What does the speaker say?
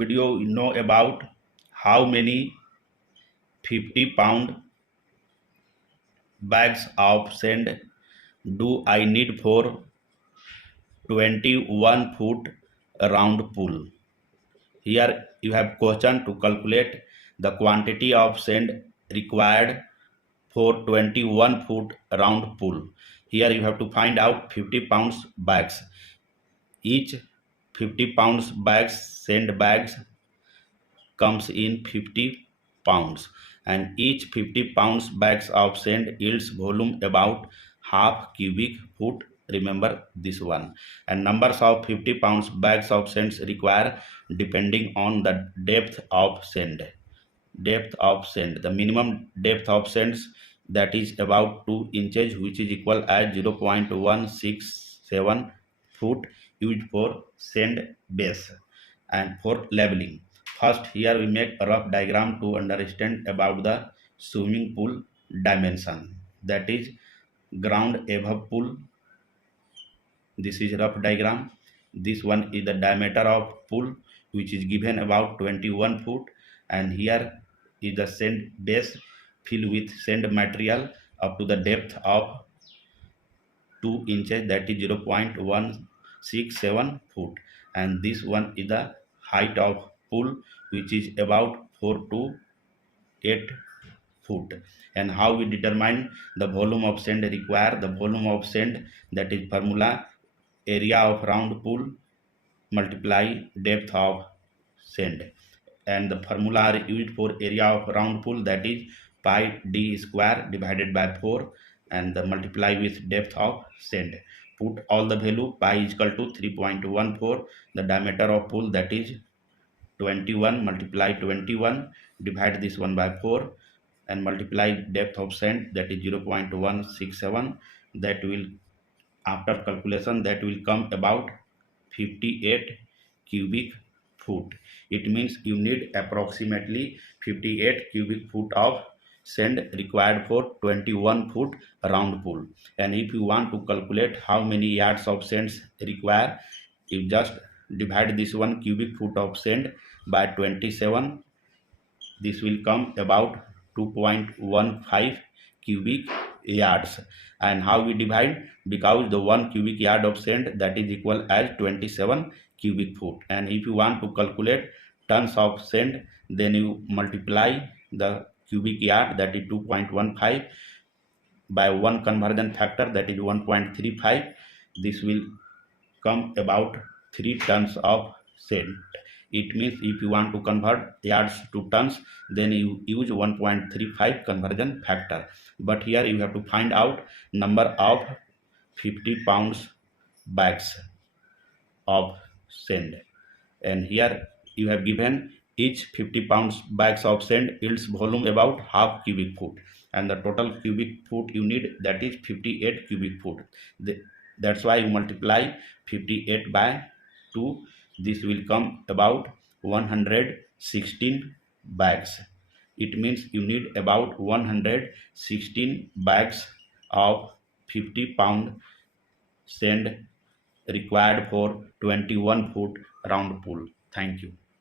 video you know about how many 50-pound bags of sand do I need for 21-foot round pool. Here you have question to calculate the quantity of sand required for 21-foot round pool. Here you have to find out 50 pounds bags. Each 50 pounds bags sand bags comes in 50 pounds, and each 50 pounds bags of sand yields volume about half cubic foot. Remember this one. And numbers of 50 pounds bags of sand require depending on the depth of sand. The minimum depth of sands, that is about 2 inches, which is equal as 0.167 foot, used for sand base and for leveling. First, here we make a rough diagram to understand about the swimming pool dimension. That is ground above pool. This is rough diagram. This one is the diameter of pool, which is given about 21 foot, and here is the sand base filled with sand material up to the depth of 2 inches, that is 0.167 foot, and this one is the height of pool, which is about 4 to 8 foot. And how we determine the volume of sand required? The volume of sand, that is formula area of round pool multiply depth of sand, and the formula are used for area of round pool, that is pi d square divided by 4, and the multiply with depth of sand. Put all the value. Pi is equal to 3.14. The diameter of pool, that is 21, multiply 21, divide this one by 4, and multiply depth of sand, that is 0.167. That will, after calculation, that will come about 58 cubic foot. It means you need approximately 58 cubic foot of sand required for 21 foot round pool. And if you want to calculate how many yards of sand require, you just divide this 1 cubic foot of sand by 27. This will come about 2.15 cubic yards. And how we divide? Because the 1 cubic yard of sand, that is equal as 27 cubic foot. And if you want to calculate tons of sand, then you multiply the cubic yard, that is 2.15, by 1 conversion factor, that is 1.35. This will come about 3 tons of sand. It means if you want to convert yards to tons, then you use 1.35 conversion factor. But here you have to find out number of 50 pounds bags of sand. And here you have given each 50 pounds bags of sand yields volume about half cubic foot, and the total cubic foot you need, that is 58 cubic foot. That's why you multiply 58 by 2. This will come about 116 bags. It means you need about 116 bags of 50 pound sand required for 21 foot round pool. Thank you.